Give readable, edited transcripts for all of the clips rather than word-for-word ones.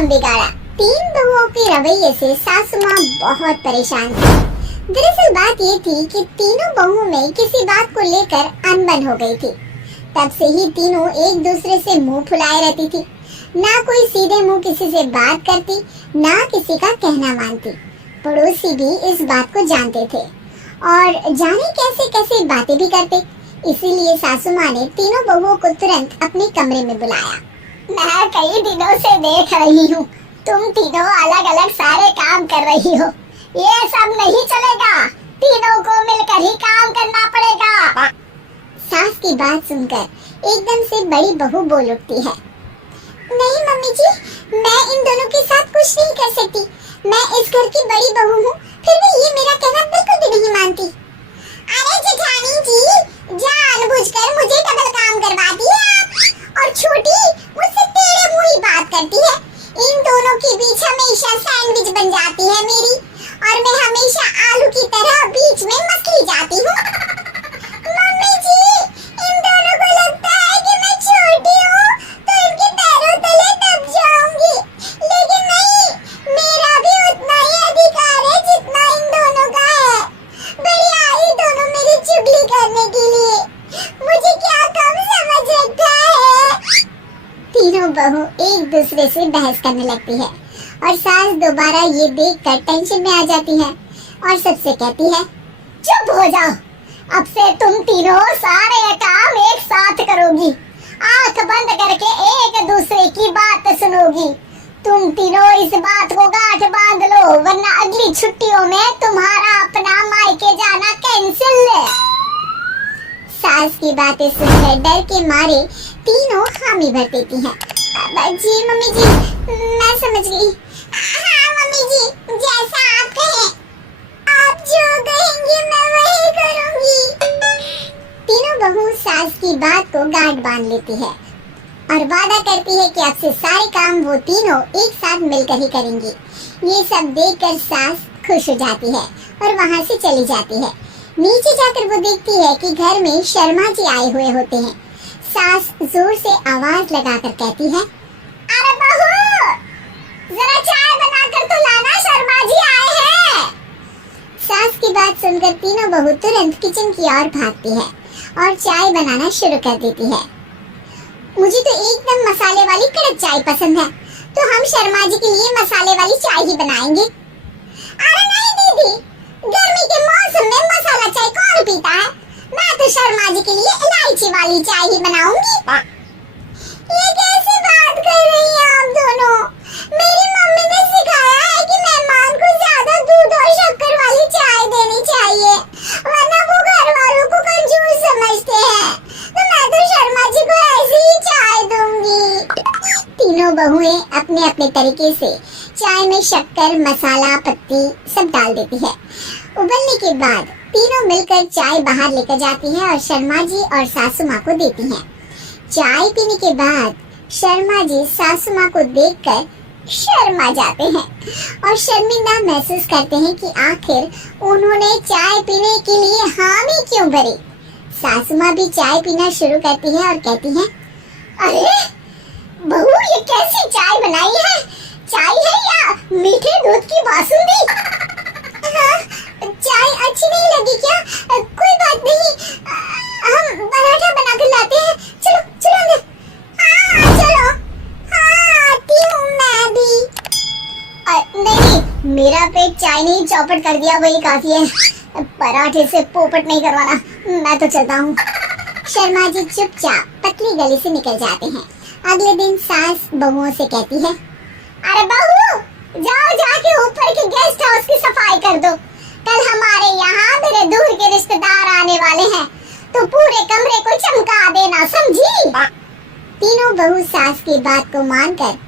काम बिगाड़ा। तीन बहुओं के रवैये से सासू माँ बहुत परेशान थी। दरअसल बात ये थी कि तीनों बहुओं में किसी बात को लेकर अनबन हो गई थी। तब से ही तीनों एक दूसरे से मुंह फुलाए रहती थी। ना कोई सीधे मुंह किसी से बात करती, ना किसी का कहना मानती। पड़ोसी भी इस बात को जानते थे और जाने कैसे कैसे बातें भी करते। इसीलिए सासू माँ ने तीनों बहुओं को तुरंत अपने कमरे में बुलाया। मैं कई दिनों से देख रही हूँ, तुम तीनों अलग अलग सारे काम कर रही हो। ये सब नहीं चलेगा, तीनों को मिलकर ही काम करना पड़ेगा। सास की बात सुनकर एकदम से बड़ी बहू बोल उठती है। नहीं मम्मी जी, मैं इन दोनों के साथ कुछ नहीं कर सकती। मैं इस घर की बड़ी बहू हूँ, फिर भी ये मेरा कहना बिल्कुल भी नहीं मानती। अरे जेठानी जी, जानबूझकर मुझे डबल काम करवाती है आप। और छोटी मुझसे टेढ़े मुंह ही बात करती है। इन दोनों के बीच हमेशा सैंडविच बन जाती है मेरी, और मैं हमेशा आलू की तरह बीच में मसली जाती हूँ। मम्मी जी, इन दोनों को लगता है कि मैं छोटी हूँ तो इनके पैरों तले दब जाऊंगी, लेकिन नहीं, मेरा भी उतना ही अधिकार है जितना इन दोनों का है। बड़ी आई दोनों मेरी चुगली करने के लिए, मुझे क्या कम समझ रखा है। तीनों बहू एक दूसरे से बहस करने लगती है और सास दोबारा ये देखकर टेंशन में आ जाती है और सबसे कहती है, चुप हो जाओ, अब से तुम तीनों सारे काम एक साथ करोगी। आंख बंद करके एक दूसरे की बात सुनोगी। तुम तीनों इस बात को गांठ बांध लो, वरना अगली छुट्टियों में तुम्हारा अपना मायके जाना कैंसिल है। सास की बातें सुनकर डर के मारे तीनों हामी भर देती हैं। जी मम्मी जी, मैं समझ गई। हाँ मम्मी जी, जैसा आप कहें, आप जो कहेंगी मैं वही करूंगी। तीनों बहू सास की बात को गांठ बांध लेती है और वादा करती है कि अब से सारे काम वो तीनों एक साथ मिलकर ही करेंगी। ये सब देखकर सास खुश हो जाती है और वहाँ से चली जाती है। नीचे जाकर वो देखती है कि घर में शर्मा जी आए हुए होते हैं। सास जोर से आवाज लगाकर कहती है, अरे बहू, जरा चाय बनाकर तो लाना, शर्मा जी आए हैं। सास की बात सुनकर तीनों बहू तुरंत किचन की ओर भागती है और चाय बनाना शुरू कर देती है। मुझे तो एकदम मसाले वाली कड़क चाय पसंद है, तो हम शर्मा जी के लिए मसाले वाली चाय ही बनाएंगे। अरे नहीं दीदी, गर्मी के मौसम में मसाला चाय कौन पीता है? मैं तो शर्मा जी के लिए इलायची वाली चाय ही बनाऊंगी। ये कैसी बात कर रही हैं आप दोनों? मेरी मम्मी ने सिखाया है कि मेहमान को ज्यादा दूध और शक्कर वाली चाय देनी चाहिए, वरना वो घर वालों को कंजूस समझते हैं। तो मैं तो शर्मा जी को ऐसी ही चाय दूंगी। तीनों बहुएं अपने अपने तरीके से चाय में शक्कर, मसाला, पत्ती सब डाल देती है। उबलने के बाद तीनों मिलकर चाय बाहर लेकर जाती हैं और शर्मा जी और सासू माँ को देती हैं। चाय पीने के बाद शर्मा जी सासू माँ को देखकर शर्मा जाते हैं और शर्मिंदा महसूस करते हैं कि आखिर उन्होंने चाय पीने के लिए हामी क्यों भरी। सासू माँ भी चाय पीना शुरू करती है और कहती है, अरे बहू, ये कैसी चाय बनाई है? चाय है या मीठे दूध की बासुंदी? हाँ, चाय अच्छी नहीं लगी क्या? कोई बात नहीं, हम पराठा बनाकर लाते हैं। चलो चलो अंदर। हाँ चलो। हाँ आती हूँ मैं भी। नहीं, मेरा पेट चाय नहीं चौपट कर दिया वही काफी है। पराठे से पोपट नहीं करवाना, मैं तो चलता हूँ। शर्मा जी चुपचाप पतली गली से निकल जाते हैं। अगले दिन सास बहुओं से कहती है, अरे बहू, जाओ जाके ऊपर के गेस्ट हाउस की सफाई कर दो। कल हमारे यहाँ मेरे दूर के रिश्तेदार आने वाले हैं, तो पूरे कमरे को चमका देना, समझी? तीनों बहू सास की बात को मानकर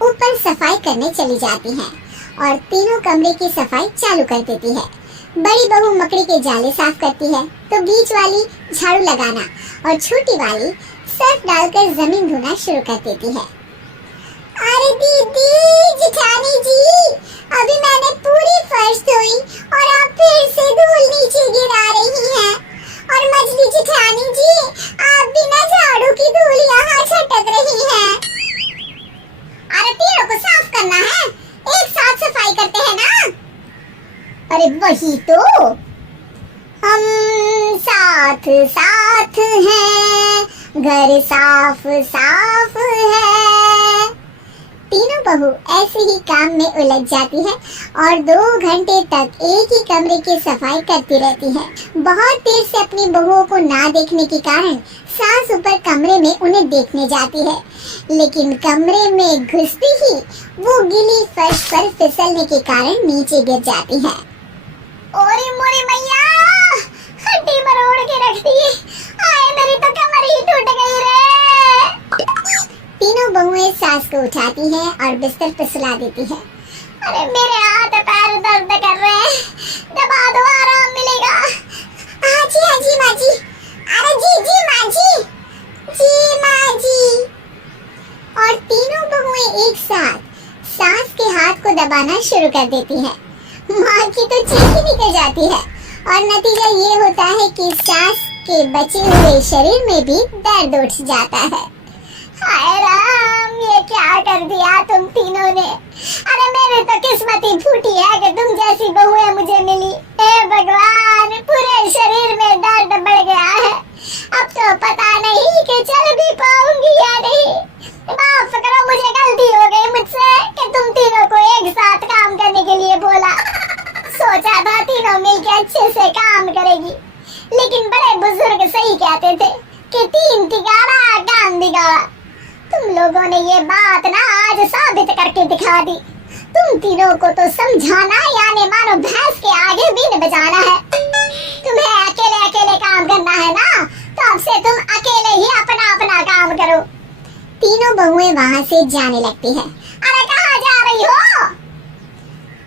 ऊपर सफाई करने चली जाती हैं और तीनों कमरे की सफाई चालू कर देती है। बड़ी बहू मकड़ी के जाले साफ करती है, तो बीच वाली झाड़ू लगाना और छोटी वाली सर्फ डालकर जमीन धोना शुरू कर देती है। अरे दीदी, जेठानी जी, अभी मैंने पूरी फर्श धोई और आप फिर से धूल नीचे गिरा रही हैं। और मछली जेठानी जी, आप बिना झाड़ू की धूल यहाँ छटक रही हैं। अरे तीनों को साफ अरे वही तो, हम साथ साथ हैं, घर साफ साफ है। तीनों बहू ऐसे ही काम में उलझ जाती है और 2 घंटे तक एक ही कमरे की सफाई करती रहती है। बहुत देर से अपनी बहुओं को ना देखने के कारण सास ऊपर कमरे में उन्हें देखने जाती है, लेकिन कमरे में घुसती ही वो गीली फर्श पर फिसलने के कारण नीचे गिर जाती है। ओरे मोरे मैया, हड्डी मरोड़ के रख दी, आए मेरी तो कमर ही टूट गई रे। तीनों बहुएं सास को उठाती हैं और बिस्तर पर सुला देती है। अरे मेरे हाथ पैर दर्द कर रहे हैं, दबा दो आराम मिलेगा। हाँ जी माँ जी, अरे जी माँ जी। और तीनों बहुएं एक साथ सास के हाथ को दबाना शुरू कर देती हैं। माँ की तो चीख ही निकल जाती है और नतीजा ये होता है कि सास के बचे हुए शरीर में भी दर्द उठ जाता है। हाय राम, ये क्या कर दिया तुम तीनों ने। अरे मेरी तो किस्मत ही फूटी है कि तुम जैसी बहुएं मुझे मिली। हे भगवान, पूरे शरीर में दर्द बढ़ गया है। अब तो पता नहीं कि चल भी पाऊंगी या नहीं। माफ करो, मुझे गलती हो गई मुझसे कि तुम तीनों को एक साथ काम करने के लिए बोला। सोचा था तीनों मिलकर अच्छे से काम करेगी, लेकिन बड़े बुजुर्ग सही कहते थे कि 3 तिगाड़ा काम बिगाड़ा। तुम लोगों ने ये बात ना आज साबित करके दिखा दी। तुम तीनों को तो समझाना यानी मानो भैंस के आगे बीन बजाना है। तुम्हें अकेले अकेले काम करना है ना, तो अब से तुम अकेले ही अपना अपना काम करो। तीनों बहुएं वहाँ से जाने लगती है। अरे कहाँ जा रही हो?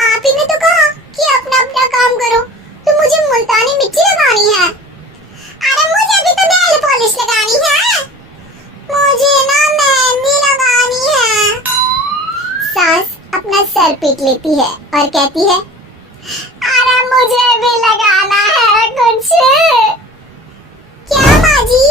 आप ही ने तो कहा कि अपना अपना काम करो, तो मुझे मुल्तानी मिट्टी लगानी है। अरे मुझे भी तो नेल पॉलिश लगानी है। मुझे ना मेहंदी लगानी है। सास अपना सर पीट लेती है और कहती है, अरे मुझे भी लगाना है कुछ। क्या माँ जी?